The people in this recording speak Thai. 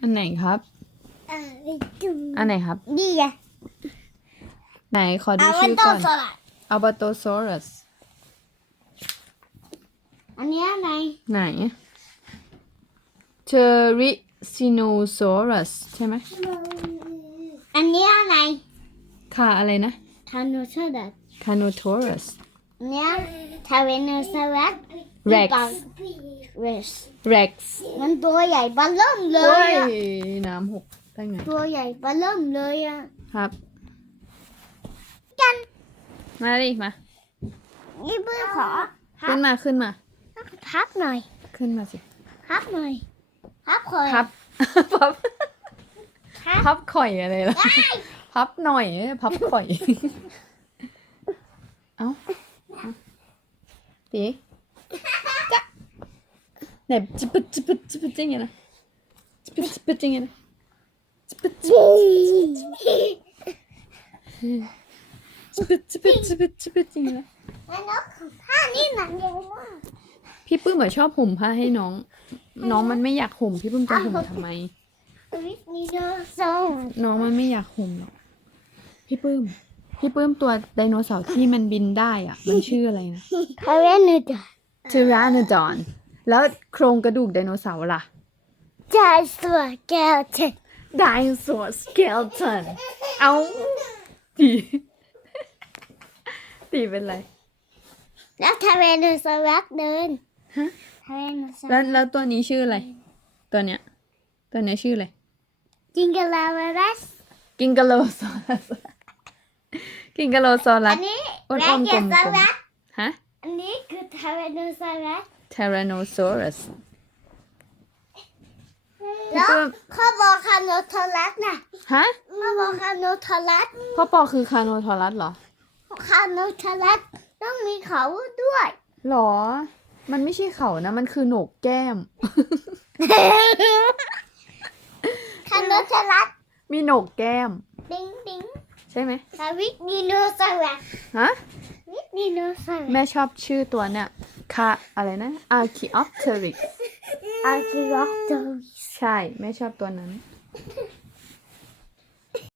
อันไหนครับเออจุอันไหนครับ นี่ไงไหนขอดูเอาไว้ชื่อต้ก่ออนนสลัดอัลบาโตซอรัสอันเนี้ยไงไหนเทอริซิโนซอรัสใช่ไหมอันเนี้ยไงค่ะอะไรนะทานุสลัดคาโนทอรัสอันเนี้ยทาเวเนสลัด Rex เรสเร็กซ์มันตัวใหญ่เบลเริ่มเลเฮ้ยยอะน้ำหกได้ไง ตัวใหญ่เบลเริ่มเลยอะครับกันมาดิมา นี่เพื่อขอขึ้นมาขึ้นมา พับหน่อยขึ้นมาสิพับหน่อยพับคอยพับ พับ พับพับข่อยอะไรล่ะ พับหน่อย พับข่อย เอ้าเอาตีจ๊ะ ไหนจิบปดจิบปดจิบปดจริงไงนะจิบปดจิบปดจริงไงนะจิบปดจิบจิบปดจิบปดจิบปดจิบปดจริงไงนะแล้วนกของผ้านี่หนังเยอะมากพี่ปื้มเหมือนชอบห่มผ้าให้น้อง น้องมันไม่อยากห่มพี่ปื้มจะห่มทำไมวิทนี่โนโซนน้องมันไม่อยากห่มหรอก พี่ปื้ม พี่ปื้มตัวไดโนเสาร์ที่มันบินได้อะ มันชื่ออะไรนะทาเวนเนดทีรานดอน แล้วโครงกระดูกไดโนเสาร์ล่ะจายสัวแก้วเจ็ดไดโนสเกลตันเอาตีตีเป็นไร แล้วทาเวนโซลัสเดินฮะทาเวนโซแล้วแล้วตัวนี้ชื่ออะไร ตัวเนี้ย ตัวเนี้ยชื่ออะไร จิงกลาวารัสกิงกาโลซอรัส กิงกาโลซอรัอัส นนี้อ้วนแรอ้อมเกีกลยมสกลมลัสฮะ อันนี้คือทาเวนโซลัส Tyrannosaurus แล้วข้อบอกคาโนทอรัสน่ะฮะข้อบอกคาโนทอรัสพ่อปอคือคาโนทอรัสเหรอคาโนทอรัสต้องมีเขาด้วยหรอ มันไม่ใช่เขานะ มันคือโหนกแก้ม คาโนทอรัสมีโหนกแก้ม ดิ้งดิ้งใช่ไหมทาวิกดีโนเสาร์ฮะ วิกดีโนเสาร์แม่ชอบชื่อตัวเนี่ยคาอะไรนะ Archaeopteryx อาร์คิร็อกเตอร์ใช่ แม่ชอบตัวนั้น